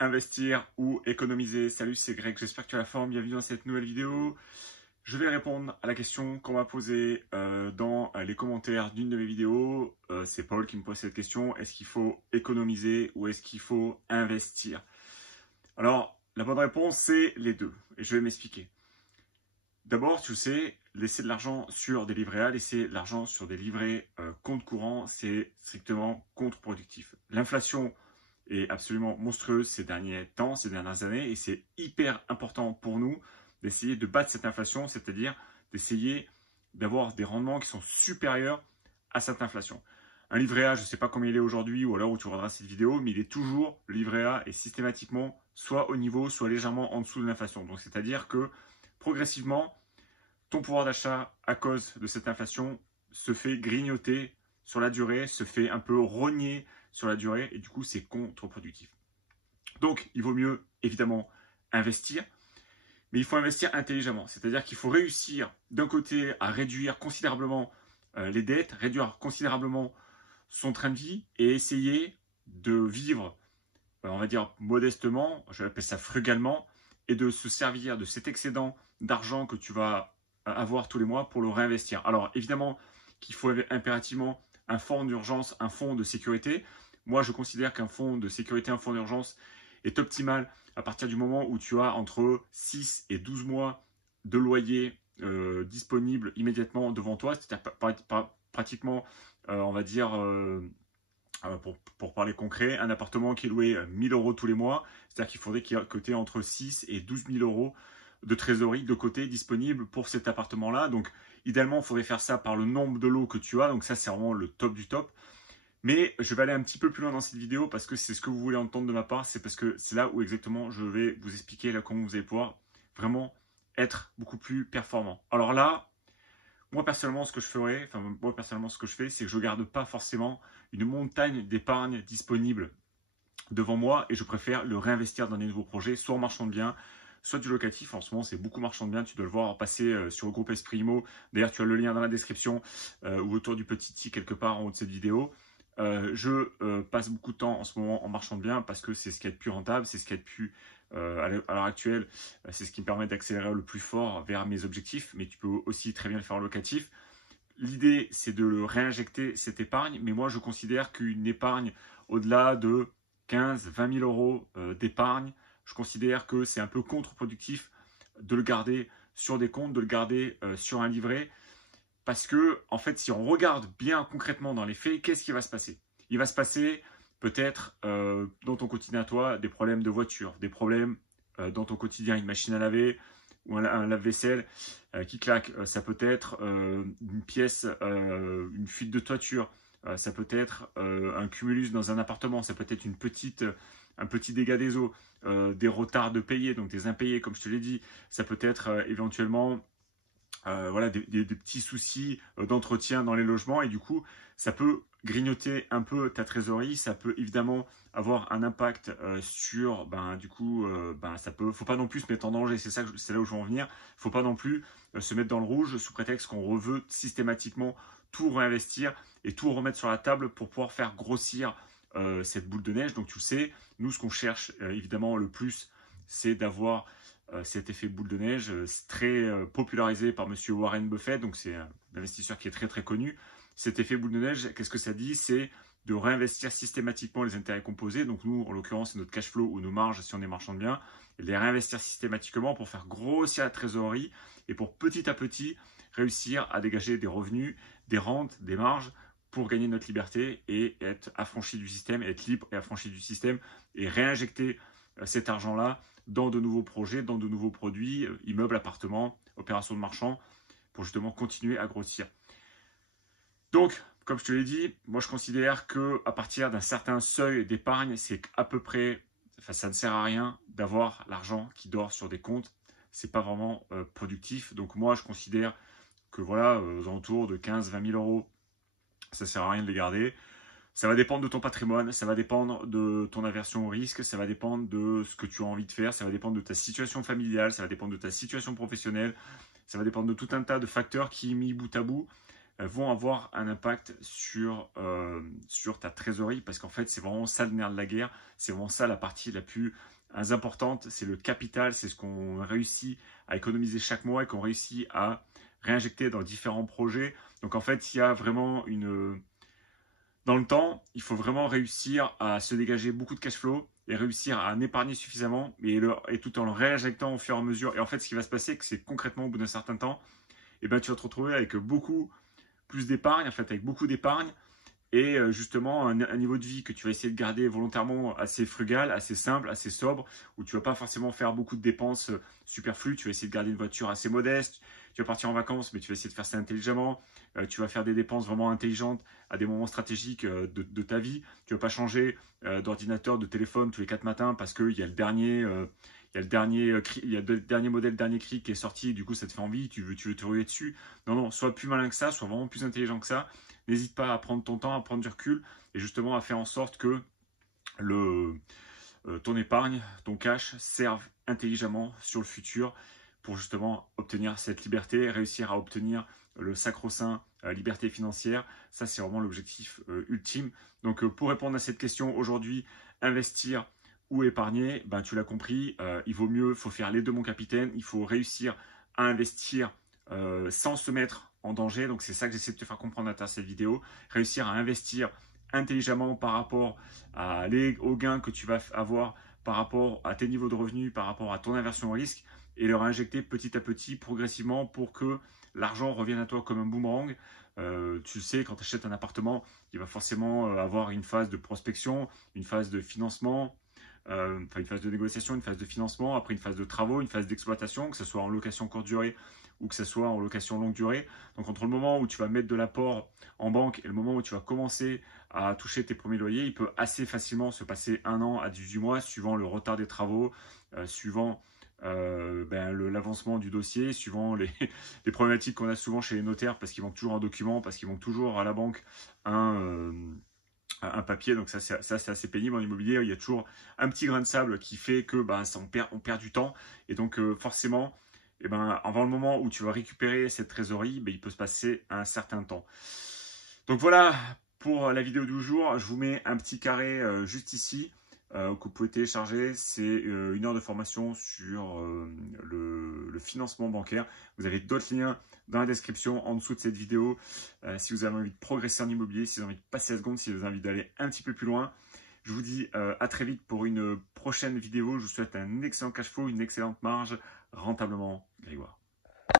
investir ou économiser? Salut, c'est Greg, j'espère que tu as la forme. Bienvenue dans cette nouvelle vidéo. Je vais répondre à la question qu'on m'a posée dans les commentaires d'une de mes vidéos. C'est Paul qui me pose cette question. Est-ce qu'il faut économiser ou est-ce qu'il faut investir? Alors, la bonne réponse, c'est les deux. Et je vais m'expliquer. D'abord, tu le sais, laisser de l'argent sur des livrets A, laisser de l'argent sur des livrets compte courant, c'est strictement contre-productif. L'inflation est absolument monstrueuse ces derniers temps, ces dernières années, et c'est hyper important pour nous d'essayer de battre cette inflation, c'est-à-dire d'essayer d'avoir des rendements qui sont supérieurs à cette inflation. Un livret A, je ne sais pas combien il est aujourd'hui ou à l'heure où tu regarderas cette vidéo, mais il est toujours, le livret A est systématiquement soit au niveau, soit légèrement en dessous de l'inflation. Donc c'est-à-dire que progressivement, ton pouvoir d'achat à cause de cette inflation se fait grignoter sur la durée, se fait un peu rogner sur la durée et du coup c'est contre-productif. Donc il vaut mieux évidemment investir, mais il faut investir intelligemment. C'est-à-dire qu'il faut réussir d'un côté à réduire considérablement les dettes, réduire considérablement son train de vie et essayer de vivre, on va dire modestement, je l'appelle ça frugalement, et de se servir de cet excédent d'argent que tu vas avoir tous les mois pour le réinvestir. Alors évidemment qu'il faut impérativement un fonds d'urgence, un fonds de sécurité. Moi je considère qu'un fonds de sécurité, un fonds d'urgence est optimal à partir du moment où tu as entre 6 et 12 mois de loyer disponible immédiatement devant toi, c'est-à-dire pratiquement, on va dire, pour parler concret, un appartement qui est loué 1000 € tous les mois, c'est-à-dire qu'il faudrait que tu aies entre 6 et 12 000 € de trésorerie de côté disponible pour cet appartement-là. Donc, idéalement, il faudrait faire ça par le nombre de lots que tu as. Donc, ça, c'est vraiment le top du top. Mais je vais aller un petit peu plus loin dans cette vidéo parce que c'est ce que vous voulez entendre de ma part. C'est parce que c'est là où exactement je vais vous expliquer là, comment vous allez pouvoir vraiment être beaucoup plus performant. Alors là, moi personnellement, ce que je ferais, c'est que je ne garde pas forcément une montagne d'épargne disponible devant moi et je préfère le réinvestir dans des nouveaux projets, soit en marchand de biens, soit du locatif. En ce moment, c'est beaucoup marchand de biens. Tu dois le voir passer sur le groupe Esprit Immo. D'ailleurs, tu as le lien dans la description ou autour du petit i quelque part en haut de cette vidéo. Je passe beaucoup de temps en ce moment en marchand de biens parce que c'est ce qui est le plus rentable, c'est ce qui est le plus, à l'heure actuelle, c'est ce qui me permet d'accélérer le plus fort vers mes objectifs. Mais tu peux aussi très bien le faire en locatif. L'idée, c'est de le réinjecter cette épargne. Mais moi, je considère qu'une épargne au-delà de 15-20 000 € d'épargne, je considère que c'est un peu contre-productif de le garder sur des comptes, de le garder sur un livret. Parce que, en fait, si on regarde bien concrètement dans les faits, qu'est-ce qui va se passer? Il va se passer peut-être dans ton quotidien à toi des problèmes de voiture, des problèmes dans ton quotidien, une machine à laver ou un lave-vaisselle qui claque. Ça peut être une pièce, une fuite de toiture. Ça peut être un cumulus dans un appartement, ça peut être un petit dégât des eaux, des retards de payer, donc des impayés comme je te l'ai dit. Ça peut être éventuellement voilà, des petits soucis d'entretien dans les logements et du coup ça peut grignoter un peu ta trésorerie, ça peut évidemment avoir un impact sur, faut pas non plus se mettre en danger, c'est là où je veux en venir, faut pas non plus se mettre dans le rouge sous prétexte qu'on veut systématiquement tout réinvestir et tout remettre sur la table pour pouvoir faire grossir cette boule de neige. Donc tu le sais, nous ce qu'on cherche évidemment le plus, c'est d'avoir cet effet boule de neige très popularisé par monsieur Warren Buffett, donc c'est un investisseur qui est très très connu. Cet effet boule de neige, qu'est-ce que ça dit? C'est de réinvestir systématiquement les intérêts composés, donc nous en l'occurrence c'est notre cash flow ou nos marges si on est marchand de biens, et les réinvestir systématiquement pour faire grossir la trésorerie et pour petit à petit réussir à dégager des revenus, des rentes, des marges pour gagner notre liberté et être affranchi du système, être libre et affranchi du système et réinjecter cet argent-là dans de nouveaux projets, dans de nouveaux produits, immeubles, appartements, opérations de marchand, pour justement continuer à grossir. Donc, comme je te l'ai dit, moi je considère qu'à partir d'un certain seuil d'épargne, c'est à peu près, ça ne sert à rien d'avoir l'argent qui dort sur des comptes, c'est pas vraiment productif. Donc moi je considère que voilà, aux alentours de 15-20 000 €, ça ne sert à rien de les garder. Ça va dépendre de ton patrimoine, ça va dépendre de ton aversion au risque, ça va dépendre de ce que tu as envie de faire, ça va dépendre de ta situation familiale, ça va dépendre de ta situation professionnelle, ça va dépendre de tout un tas de facteurs qui, mis bout à bout, vont avoir un impact sur ta trésorerie, parce qu'en fait, c'est vraiment ça le nerf de la guerre, c'est vraiment ça la partie la plus importante, c'est le capital, c'est ce qu'on réussit à économiser chaque mois et qu'on réussit à réinjecter dans différents projets. Donc en fait, il y a vraiment dans le temps, il faut vraiment réussir à se dégager beaucoup de cash flow et réussir à en épargner suffisamment et tout en le réinjectant au fur et à mesure. Et en fait, ce qui va se passer, c'est que concrètement, au bout d'un certain temps, eh ben, tu vas te retrouver avec beaucoup plus d'épargne, en fait, avec beaucoup d'épargne et justement un niveau de vie que tu vas essayer de garder volontairement assez frugal, assez simple, assez sobre, où tu vas pas forcément faire beaucoup de dépenses superflues, tu vas essayer de garder une voiture assez modeste, tu vas partir en vacances, mais tu vas essayer de faire ça intelligemment, tu vas faire des dépenses vraiment intelligentes à des moments stratégiques de ta vie, tu vas pas changer d'ordinateur, de téléphone tous les 4 matins parce qu'il y a le dernier... il y a le dernier modèle, le dernier cri qui est sorti, du coup ça te fait envie, tu veux te ruer dessus. Non, non, sois plus malin que ça, sois vraiment plus intelligent que ça. N'hésite pas à prendre ton temps, à prendre du recul et justement à faire en sorte que ton épargne, ton cash serve intelligemment sur le futur pour justement obtenir cette liberté, réussir à obtenir le sacro-saint liberté financière. Ça, c'est vraiment l'objectif ultime. Donc, pour répondre à cette question aujourd'hui, investir ou épargner, ben, tu l'as compris, il vaut mieux, il faut faire les deux, mon capitaine. Il faut réussir à investir sans se mettre en danger. Donc, c'est ça que j'essaie de te faire comprendre à travers cette vidéo. Réussir à investir intelligemment par rapport aux gains que tu vas avoir, par rapport à tes niveaux de revenus, par rapport à ton aversion au risque, et leur injecter petit à petit, progressivement, pour que l'argent revienne à toi comme un boomerang. Tu sais, quand tu achètes un appartement, il va forcément avoir une phase de prospection, une phase de financement, une phase de négociation, une phase de financement, après une phase de travaux, une phase d'exploitation, que ce soit en location courte durée ou que ce soit en location longue durée. Donc entre le moment où tu vas mettre de l'apport en banque et le moment où tu vas commencer à toucher tes premiers loyers, il peut assez facilement se passer 1 an à 18 mois, suivant le retard des travaux, suivant l'avancement du dossier, suivant les problématiques qu'on a souvent chez les notaires, parce qu'il manque toujours un document, parce qu'il manque toujours à la banque un papier. Donc ça c'est assez pénible en immobilier. Il y a toujours un petit grain de sable qui fait que on perd du temps. Et donc forcément, avant le moment où tu vas récupérer cette trésorerie, il peut se passer un certain temps. Donc voilà pour la vidéo du jour. Je vous mets un petit carré juste ici que vous pouvez télécharger. C'est 1 heure de formation sur le financement bancaire. Vous avez d'autres liens dans la description en dessous de cette vidéo. Si vous avez envie de progresser en immobilier, si vous avez envie de passer à seconde, si vous avez envie d'aller un petit peu plus loin. Je vous dis à très vite pour une prochaine vidéo. Je vous souhaite un excellent cash flow, une excellente marge, rentablement grégoire.